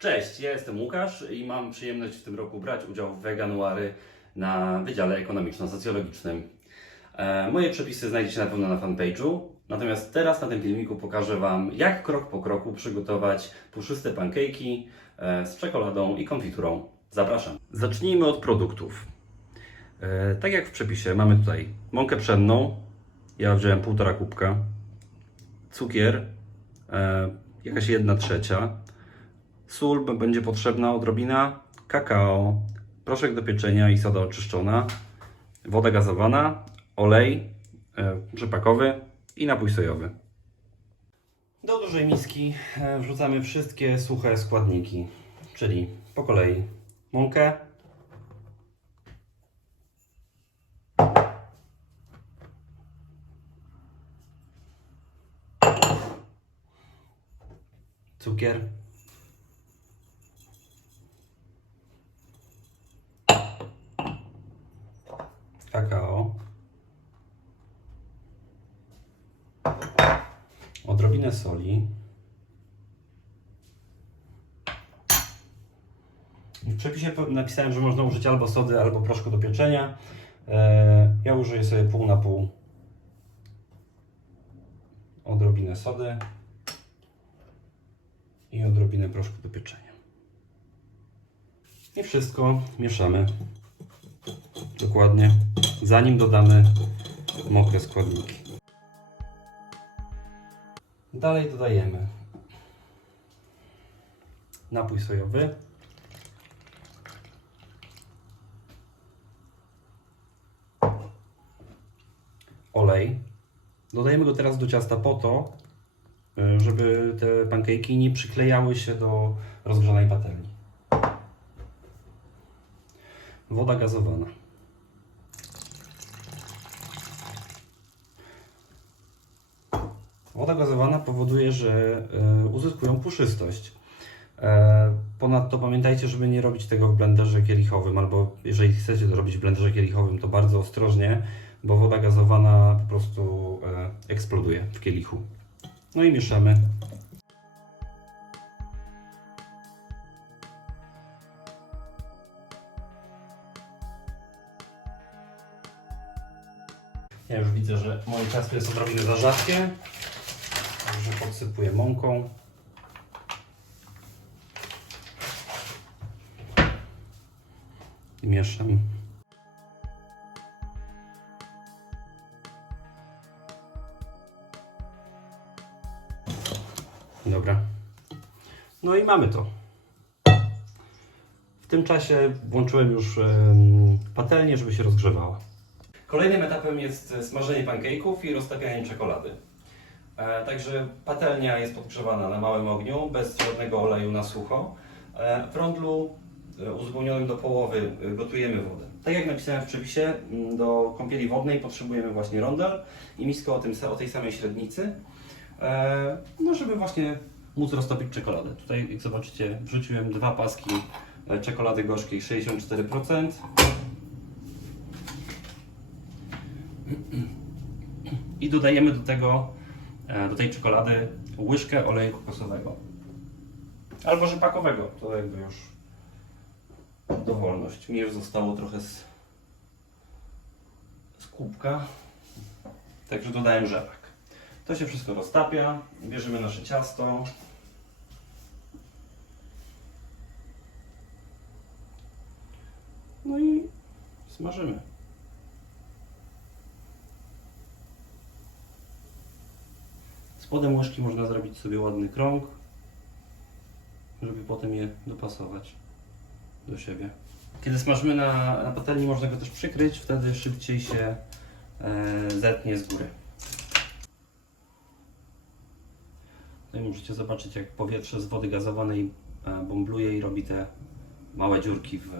Cześć, ja jestem Łukasz i mam przyjemność w tym roku brać udział w Veganuary na Wydziale Ekonomiczno-Socjologicznym. E, moje przepisy znajdziecie na pewno na fanpage'u, natomiast teraz na tym filmiku pokażę Wam, jak krok po kroku przygotować puszyste pancake'i e, z czekoladą i konfiturą. Zapraszam. Zacznijmy od produktów. E, tak jak w przepisie mamy tutaj mąkę pszenną, ja wziąłem półtora kubka, cukier, jakaś jedna trzecia, sól będzie potrzebna odrobina, kakao, proszek do pieczenia i soda oczyszczona, woda gazowana, olej e, rzepakowy i napój sojowy. Do dużej miski e, wrzucamy wszystkie suche składniki, czyli po kolei mąkę, cukier, kakao, odrobinę soli. W przepisie napisałem, że można użyć albo sody, albo proszku do pieczenia. E, Ja użyję sobie pół na pół. Odrobinę sody i odrobinę proszku do pieczenia. I wszystko mieszamy dokładnie, zanim dodamy mokre składniki. Dalej dodajemy napój sojowy. Olej. Dodajemy go teraz do ciasta po to, y, żeby te pancake'i nie przyklejały się do rozgrzanej patelni. Woda gazowana. Woda gazowana powoduje, że e, uzyskują puszystość. E, Ponadto pamiętajcie, żeby nie robić tego w blenderze kielichowym, albo jeżeli chcecie to robić w blenderze kielichowym, to bardzo ostrożnie, bo woda gazowana po prostu e, eksploduje w kielichu. No i mieszamy. Ja już widzę, że moje ciasto jest odrobinę za rzadkie. Także podsypuję mąką. I mieszam. Dobra. No i mamy to. W tym czasie włączyłem już patelnię, żeby się rozgrzewała. Kolejnym etapem jest e, smażenie pancake'ów i roztapianie czekolady. E, także patelnia jest podgrzewana na małym ogniu, bez żadnego oleju na sucho. E, w rondlu e, uzupełnionym do połowy gotujemy wodę. Tak jak napisałem w przepisie, m, do kąpieli wodnej potrzebujemy właśnie rondel i miskę o, tym, o tej samej średnicy, no żeby właśnie móc roztopić czekoladę. Tutaj jak zobaczycie wrzuciłem dwa paski czekolady gorzkiej 64%. I dodajemy do tego, do tej czekolady łyżkę oleju kokosowego. Albo rzepakowego, to jakby już dowolność. Mi już zostało trochę z, z kubka, także dodałem rzepak. To się wszystko roztapia, bierzemy nasze ciasto. No i smażymy. Spodem łyżki można zrobić sobie ładny krąg, żeby potem je dopasować do siebie. Kiedy smażymy na, na patelni, można go też przykryć, wtedy szybciej się e, zetnie z góry. Tutaj możecie zobaczyć, jak powietrze z wody gazowanej e, bąbluje i robi te małe dziurki w, w,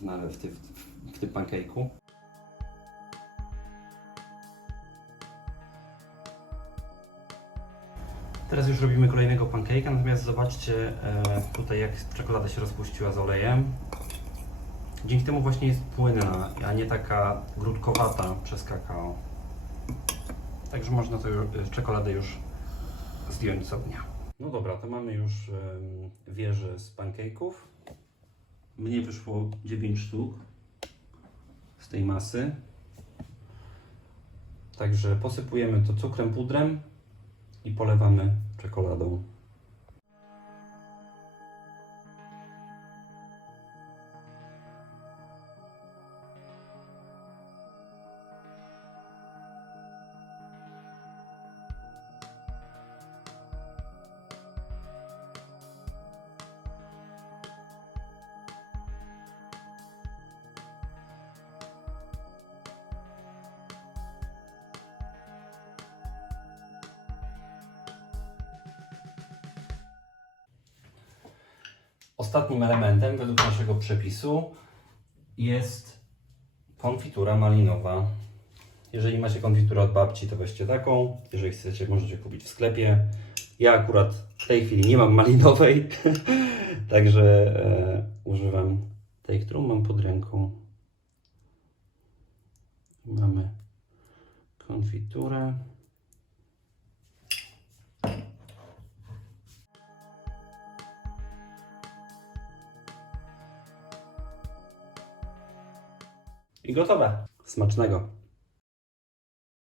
w, w, w tym pancake'u. Teraz już robimy kolejnego pancake'a, natomiast zobaczcie e, tutaj jak czekolada się rozpuściła z olejem. Dzięki temu właśnie jest płynna, a nie taka grudkowata przez kakao. Także można tę czekoladę już zdjąć z ognia. No dobra, to mamy już em, wieżę z pancake'ów. Mnie wyszło 9 sztuk z tej masy. Także posypujemy to cukrem pudrem i polewamy czekoladą. Ostatnim elementem według naszego przepisu jest konfitura malinowa. Jeżeli macie konfiturę od babci, to weźcie taką. Jeżeli chcecie, możecie kupić w sklepie. Ja akurat w tej chwili nie mam malinowej, także e, używam tej, którą mam pod ręką. Mamy konfiturę. I gotowe. Smacznego.